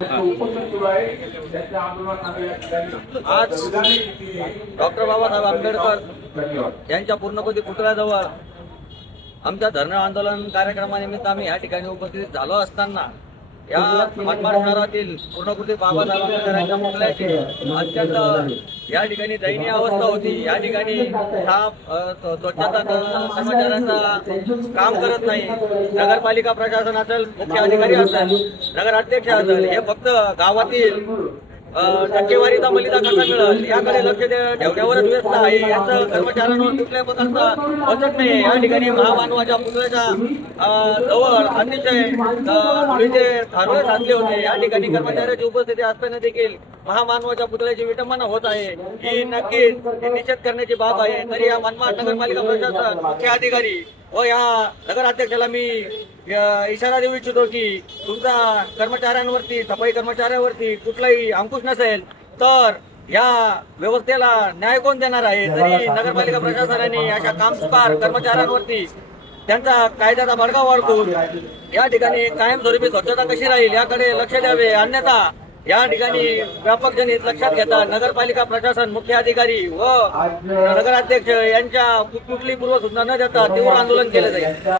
आज डॉक्टर बाबासाहेब आंबेडकर यांच्या पूर्णपती पुतळ्याजवळ आमच्या धरणं आंदोलन कार्यक्रमानिमित्त आम्ही या ठिकाणी उपस्थित झालो असताना या मनमाड शहरातील पूर्णकृती बाबासाहेब आंबेडकर यांच्या पुतळ्याची अत्यंत या ठिकाणी दयनीय अवस्था होती। या ठिकाणी स्वच्छता कर्मचाऱ्यांचा काम करत नाही। नगरपालिका प्रशासन असेल, मुख्य अधिकारी असेल, नगराध्यक्ष असेल, हे फक्त गावातील टक्केवारीचा मलिदा कसा मिळेल याकडे लक्ष ठेवण्यावरच व्यस्त आहे। याचं कर्मचाऱ्यांवर कुठल्याही प्रकारचा वचक नाही। या ठिकाणी महामानवाच्या पुतळ्याच्या जवळ अतिशय धुळीचे थारोळे साचले होते। या ठिकाणी कर्मचाऱ्याची उपस्थिती असताना देखील महामानवाच्या पुतळ्याची विटंबना होत आहे। ही नक्कीच निषेध करण्याची बाब आहे। तरी या मनमाड नगरपालिका प्रशासन, मुख्य अधिकारी व या नगराध्यक्षाला मी इशारा देऊ इच्छितो की तुमचा कर्मचाऱ्यांवरती, सफाई कर्मचाऱ्यांवरती कुठलाही अंकुश नसेल तर या व्यवस्थेला न्याय कोण देणार आहे। तरी नगरपालिका प्रशासनाने अशा कामचुकार कर्मचाऱ्यांवरती त्यांचा कायद्याचा बडगा वाढवून या ठिकाणी कायमस्वरूपी स्वच्छता कशी राहील याकडे लक्ष द्यावे। अन्यथा या ठिकाणी व्यापक जनहित लक्षात घेता नगरपालिका प्रशासन, मुख्य अधिकारी व नगराध्यक्ष यांच्या कुठली पूर्व सूचना न देता तीव्र आंदोलन केले जाईल।